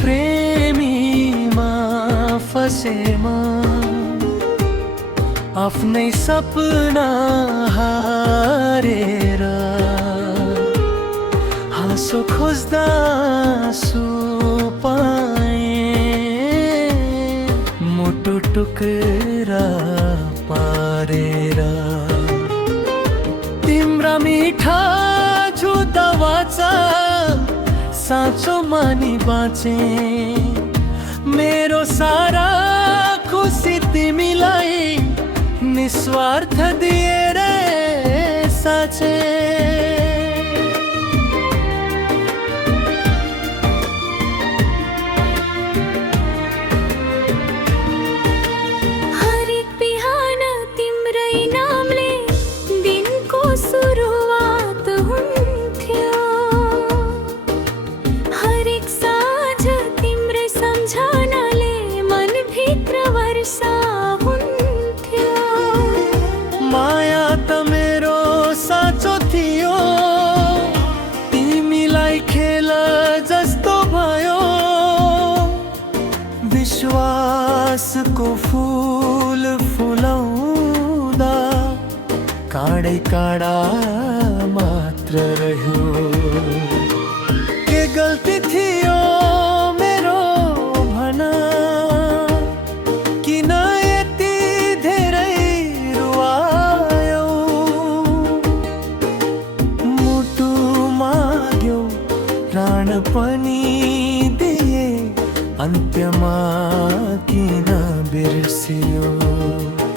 प्रेमीमा फसेमा आफ्नै सपना हारेर हाँसो खोज्दा आँसु पाएँ मुटु टुक्रा पारेर तिम्रा मिठा झुटा वाचा साँचो मानी बाँचे मेरो सारा खुसी तिमीलाई निस्वार्थ दिएर साँचे हरेक बिहान तिम्रै नामले दिनको सुरुवात हुन्थ्यो हरेक साँझ तिम्रै सम्झनाले मनभित्र वर्षा हुन्थ्यो माया त मेरो साँचो थियो तिमीलाई खेल जस्तो भयो विश्वासको फूल फुलाउँदा काँडै काँडा मात्र रह्यो के गल्ती थियो मेरो भन किन यति धेरै रुवायौ मुटु माग्यो प्राण पनि दिए अन्त्यमा किन बिर्सियो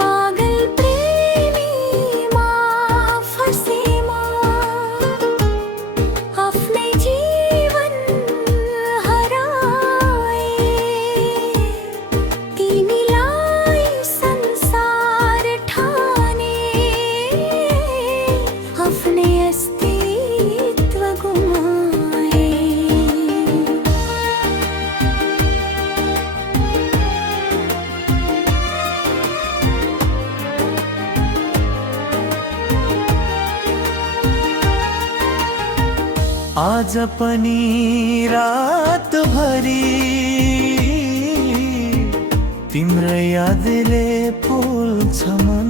पागल प्रेमीमा फसेमा आफ्नै जीवन हराए तिमीलाई संसार ठाने आफ्नै अस्तित्व गुमाए आज पनि रातभरि तिम्रै यादले पोल्छ मन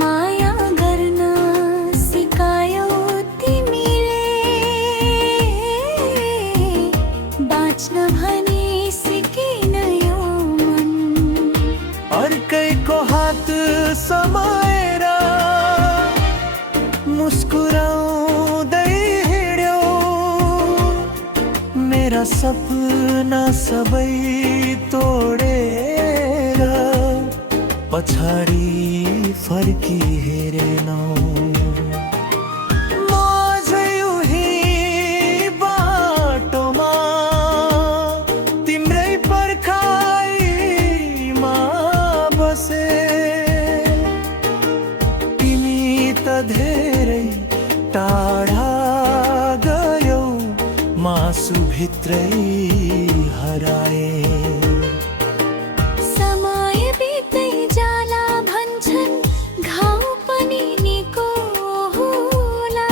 माया गर्न सिकायौ तिमीले बाँच्न भने सिकेन यो मन अर्कैको हात समाएर मुस्कुराउँदै हिँड्यौ मेरा सपना सबै तोडेर पछाडि फर्की हेरेनौ म झै उही बाटोमा तिम्रै पर्खाइमा बसे तिमी त धेरै टाढा गयौ मासु भित्रै हराए समय बित्दै जाला भन्छन् घाउ पनि निको होला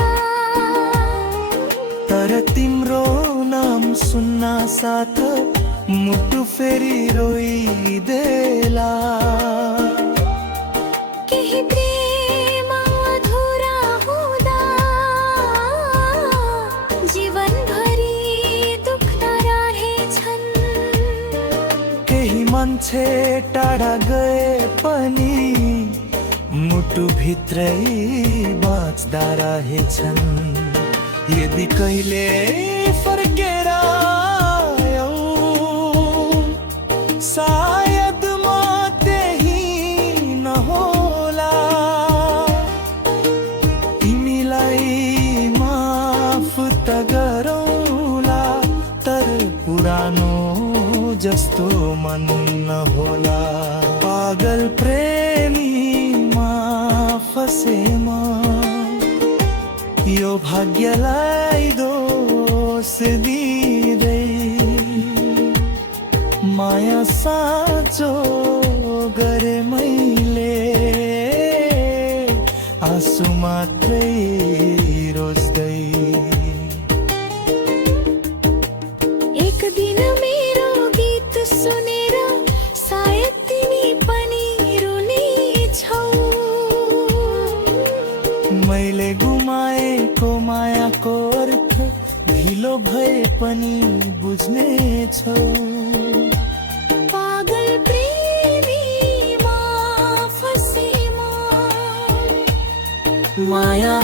तर तिम्रो नाम सुन्न साथ मुटु फेरि रोइदेला केही प्रेम अधुरा हुँदा जीवनभरि दुख्न रहेछन् केही मान्छे टाढा गए पनि मुटु भित्रै बाँच्दा रहेछन् यदि कहिले फर्केर आयौ सायद म त्यही नहोला तिमीलाई माफ त गरौँला तर पुरानो जस्तो मन नहोला पागल प्रेमीमा फसेमा यो भाग्यलाई दोष दिँदै माया साँचो गरे मैले आँसु मात्रै रोज्दै दिन मेरो गीत सुनेर सायद तिमी पनि रुनेछौ। मैले गुमाएको मायाको अर्थ ढिलो भए पनि बुझ्नेछौ। पागल प्रेमीमा फसेमा माया